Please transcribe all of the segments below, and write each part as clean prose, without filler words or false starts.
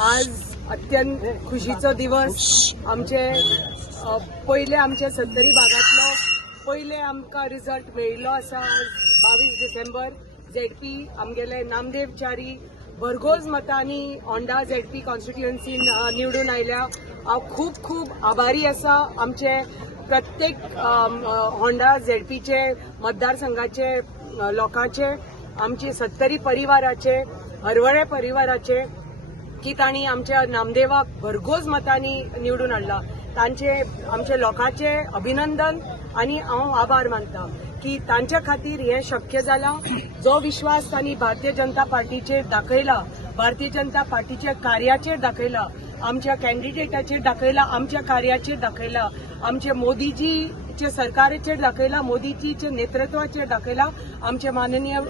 आज अत्यंत खुशीचो दिवस. आमचे पहिले आमच्या सत्तरी भागातलो पहिले आमकां रिजल्ट मेळिल्लो आसा. आज 22 डिसेंबर झेडपी आमगेले नामदेव च्यारी भरघोस मतांनी होंडा झेडपी कॉन्स्टिट्युएन्सीन निवडून आयल्या. हांव खूब खूब आभारी आसा आमचे प्रत्येक होंडा झेडपीचे मतदारसंघाचे लोकांचे, आमचे सत्तरी परिवाराचे, हरवळे परिवाराचे, की तांणी आमच्या नामदेवाक भरघोस मतांनी निवडून हाडला. तांचे आमच्या लोकांचे अभिनंदन आनी हांव आभार मानता की तांच्या खातीर हें शक्य जालां. जो विश्वास तांणी भारतीय जनता पार्टीचेर दाखयला, भारतीय जनता पार्टीच्या कार्याचेर दाखयला, आमच्या कॅन्डिडेटाचेर दाखयला, आमच्या कार्याचेर दाखयला, आमच्या मोदीजीच्या सरकाराचेर दाखयला, मोदीजीच्या नेतृत्वाचेर दाखयला, आमचे माननीय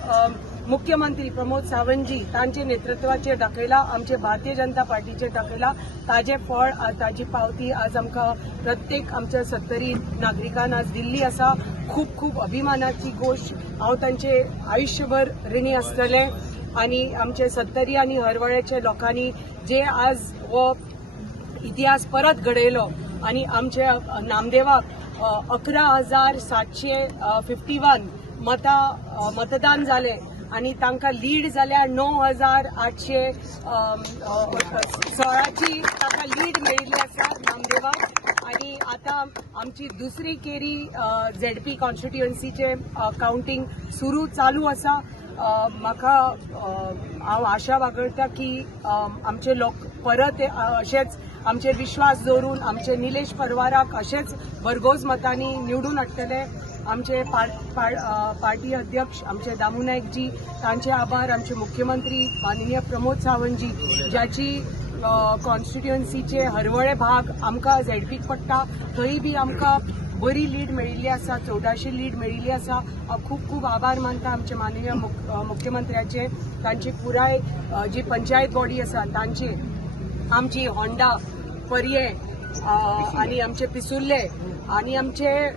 मुख्यमंत्री प्रमोद सावंतजी तांचे नेतृत्वाचेर दाखयला, आमचे भारतीय जनता पार्टीचेर दाखयला. ताजे फळ, ताजी पावती आज आमकां प्रत्येक आमच्या सत्तरी नागरिकांक आज दिल्ली आसा. खूब खूब अभिमानाची गोष्ट. हांव तांचे आयुश्यभर ऋणी आसतलें. आनी आमचे सत्तरी आनी हरवळ्याच्या लोकांनी जे आज हो इतिहास परत घडयलो आनी आमच्या नामदेवाक 11,751 मतदान जाले आनी तांकां लीड जाल्यार 9,816ची ताका लीड मेळिल्ली आसा नामदेवाक. आनी आतां आमची दुसरी केरी झेडपी कॉन्स्टिट्युएन्सीचे काउंटिंग चालू आसा. म्हाका हांव आशा बाळगता की आमचे लोक परत अशेच आमचेर विश्वास दवरून आमचे निलेश परवाराक अशेच भरघोस मतांनी निवडून हाडटले. आमचे पार्टी अध्यक्ष आमचे दामू नायकजी तांचे आभार. आमचे मुख्यमंत्री माननीय प्रमोद सावंतजी ज्याची कॉन्स्टिट्युएन्सीचे हरवळे भाग आमकां झेडपीक पडटा, थंय बी आमकां बरी लीड मेळिल्ली आसा, 1400 लीड मेळिल्ली आसा. हांव खूब खूब आभार मानता आमचे माननीय मुख्यमंत्र्याचे. तांची पुराय जी पंचायत बॉडी आसा तांची, आमची होंडा, पर्ये आनी आमचे पिसुल्ले आनी आमचे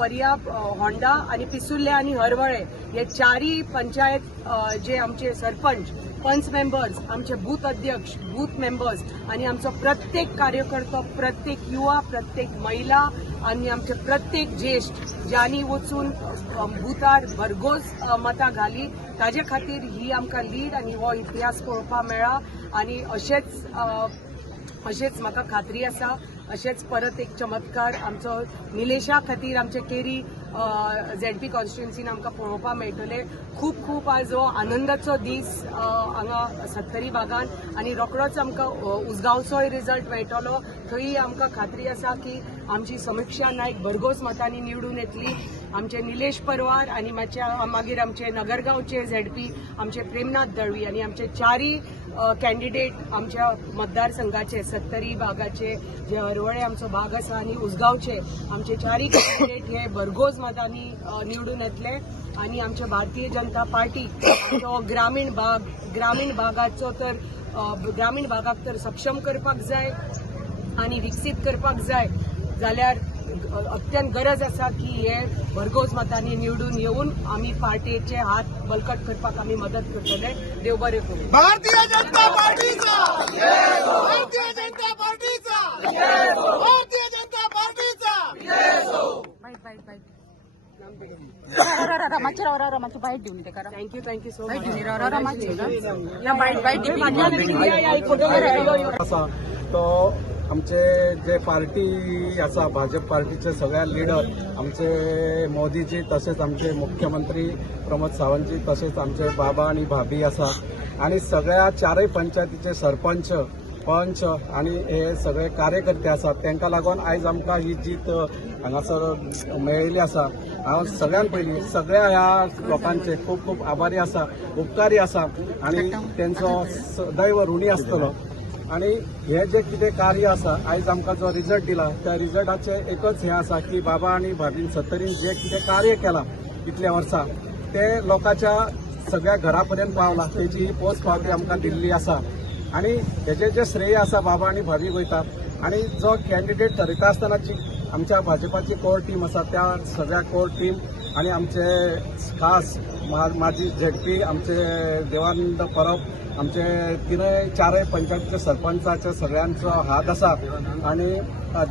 पर्या, होंडा आनी पिसुल्ले आनी हरवळे हे चारी पंचायत जे आमचे सरपंच, पंच मेंबर्स, आमचे बूथ अध्यक्ष, बूथ मेंबर्स आनी आमचो प्रत्येक कार्यकर्तो, प्रत्येक युवा, प्रत्येक महिला आनी आमचे प्रत्येक ज्येष्ठ ज्यांनी वचून बुथार भरघोस मतां घाली, ताजे खातीर ही आमकां लीड आनी हो इतिहास पळोवपाक मेळ्ळा. आनी अशेंच म्हाका खात्री आसा अशेंच परत एक चमत्कार आमचो निलेशा खातीर आमचे केरी झेडपी कॉन्स्टिट्युएन्सीन आमकां पळोवपाक मेळटले. खूब खूब आज हो आनंदाचो दीस हांगा सत्तरी भागान. आनी रोखडोच आमकां उसगांवचोय रिजल्ट मेळटलो. थंय आमकां खात्री आसा की आमची समीक्षा नायक भरघोस मतांनी निवडून येतली. आमचे निलेश परवार आनी मागीर आमचे नगरगांवचे झेडपी आमचे प्रेमनाथ दळवी आनी आमचे चारी कॅन्डिडेट आमच्या मतदारसंघाचे सत्तरी भागाचे जे हरवळे आमचो भाग आसा आनी उसगांवचे आमचे चारी कॅन्डिडेट हे भरघोस मतांनी निवडून येतले. आनी आमच्या भारतीय जनता पार्टी आमचो ग्रामीण भागाचो तर ग्रामीण भागाक तर सक्षम करपाक जाय आनी विकसीत करपाक जाय जाल्यार अत्यंत गरज आसा की हे भरघोस मतांनी निवडून येवन आमी पार्टीचे हात बळकट करपाक आमी मदत करतले. देव बरें करूं. भारतीय जनता पार्टीचा, भारतीय जनता पार्टीचा, भारतीय जनता पार्टीचा. Thank you so much. तो आमचे जे पार्टी आसा भाजप पार्टीचे सगळ्या लिडर आमचे मोदीजी, तसेच आमचे मुख्यमंत्री प्रमोद सावंतजी, तसेच आमचे बाबा आणि भाभी आसा आणि सगळ्या चारय पंचायतीचे सरपंच, पंच आणि हे सगळे कार्यकर्ते आसात. तांकां लागून आयज आमकां ही जीत हांगासर मेळिल्ली आसा. हांव सगळ्यान पयलीं सगळ्या ह्या लोकांचे खूब खूब आभारी आसा, उपकारी आसा आणि तेंचो सदैव ऋणी आसतलो. आणि हे जे कितें कार्य आसा आयज आमकां जो रिजल्ट दिला त्या रिजल्टाचे एकच हे आसा की बाबा आणि भाभीन सत्तरीन जे कितें कार्य केलां इतल्या वर्सां ते लोकांच्या सगळ्या घरापर्यंत पावला. तेची ही पोस्ट पावती आमकां दिल्ली आसा आणि हेजे जे श्रेय आसा बाबा आणि भाभी वयता. आणि जो कॅन्डिडेट ठरयता आसतना जी आमच्या भाजपाची कोर टीम आसा त्या सगळ्या कोर टीम आणि आमचे खास माजी झेडपी आमचे देवानंद परब आमचे तिनय चारय पंचायतीचे सरपंचाचे सगळ्यांचो हात आसा आणि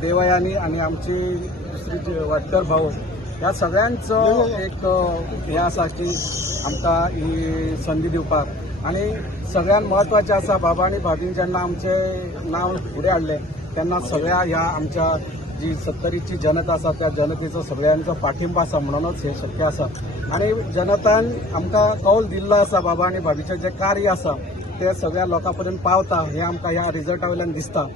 देवयानी आणि आमची दुसरी जी वाडकर भाऊ ह्या सगळ्यांचो एक हे आसा की आमकां ही संदी दिवपाक आणि सगळ्यात महत्वाचें आसा बाबा आणि भाभीन जेन्ना आमचें नांव फुडें हाडलें तेन्ना सगळ्या ह्या आमच्या जी सत्तरीची जनता आसा त्या जनतेचो सगळ्यांचो पाठिंबा आसा म्हणूनच हे शक्य आसा आणि जनतान आमकां कौल दिल्लो आसा बाबा आणि भाभीचें जें कार्य आसा ते सगळ्या लोकां पर्यंत पावता हे आमकां ह्या रिजल्टा वयल्यान दिसता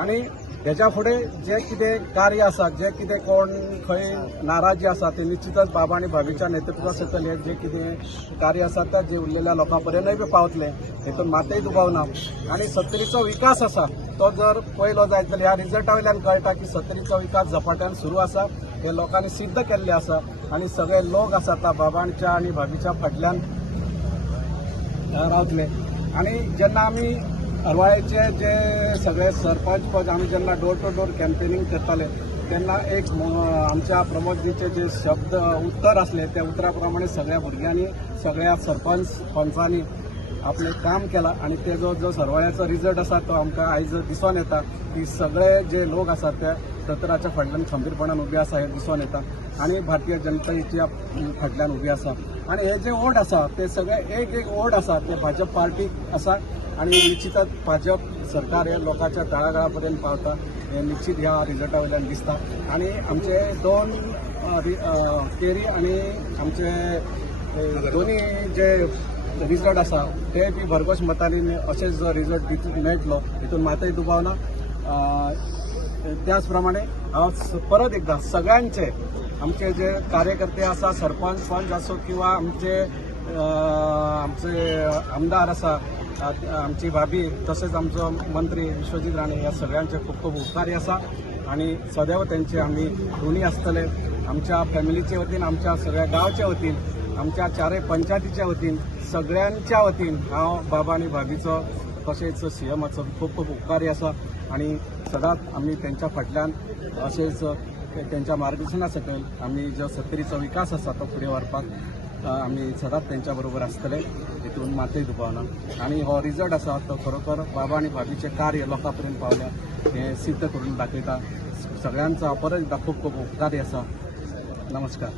आणि हेच्या फुडें जे कितें कार्य आसा जे कितें कोण खंय नाराजी आसा ते निश्चितच बाबा आणि भाभीच्या नेतृत्वा सकयल हे जे कितें कार्य आसा ते जे उरलेल्या लोकां पर्यंतय बी पावतले हेतून मातय दुबावना आणि सत्तरीचो विकास आसा तो जर पयलो जायत जाल्यार ह्या रिजल्टा वयल्यान कळटा की सत्तरीचो विकास झपाट्यान सुरू आसा हे लोकांनी सिद्ध केल्ले आसा आणि सगळे लोक आसात बाबांच्या आणि भाभीच्या फाटल्यान रावतले आणि जेन्ना आमी हरवाळेचे जे सगळे सरपंच पद आमी जेन्ना डोर टू डोर कॅम्पेनिंग करताले तेन्ना एक आमच्या प्रमोदजीचे जे शब्द उत्तर असले त्या उतरा प्रमाणे सगळ्या भुरग्यांनी सगळ्या सरपंच पंचांनी आपले काम केला आणि तेजो जो सरवाळ्याचो रिजल्ट आसा तो आमकां आयज दिसून येता की सगळे जे लोक आसात ते सत्तराच्या फाटल्यान खंबीरपणान उबे आसा हे दिसून येता आणि भारतीय जनतेच्या फाटल्यान उबे आसा आणि हे जे वोट आसा ते सगळे एक एक वोट आसा ते भाजप पार्टीक आसा आणि निश्चितच भाजप सरकार हे लोकांच्या तळागाळापर्यंत पावता हे निश्चित ह्या रिजल्टा वयल्यान दिसता आणि आमचे दोन केरी आणि आमचे दोन्ही जे रिजल्ट आसा ते बी भरघोस मतांनी अशेच जो रिजल्ट मेळटलो हितून मातय दुबावना त्याच प्रमाणे हांव परत एकदा सगळ्यांचे आमचे जे कार्यकर्ते आसा सरपंच पंच आसो किंवा आमचे आमदार आसा आमची भाभी तसेच आमचो मंत्री विश्वजीत राणे ह्या सगळ्यांचे खूप खूप उपकारी आसा आणि सदैव त्यांचे आम्ही ऋणी आसतले आमच्या फॅमिलीचे वतीन आमच्या सगळ्या गांवच्या वतीन आमच्या चारय पंचायतीच्या वतीन सगळ्यांच्या वतीन हांव बाबा आणि भाभीचो तशेंच सीएमाचो खूप खूप उपकारी आसा आणि सदांच आमी त्यांच्या फाटल्यान अशेंच त्यांच्या मार्गदर्शना सकयल आमी जो सत्तरीचो विकास आसा तो फुडें व्हरपाक आमी सदांच त्यांच्या बरोबर आसतले हितून मातय दुबावना आणि हो रिजल्ट आसा तो खरोखर बाबा आणि भाभीचे कार्य लोकां पर्यंत पावल्या हे सिद्ध करून दाखयता सगळ्यांचा परत एकदा खूप खूप उपकारी आसा नमस्कार.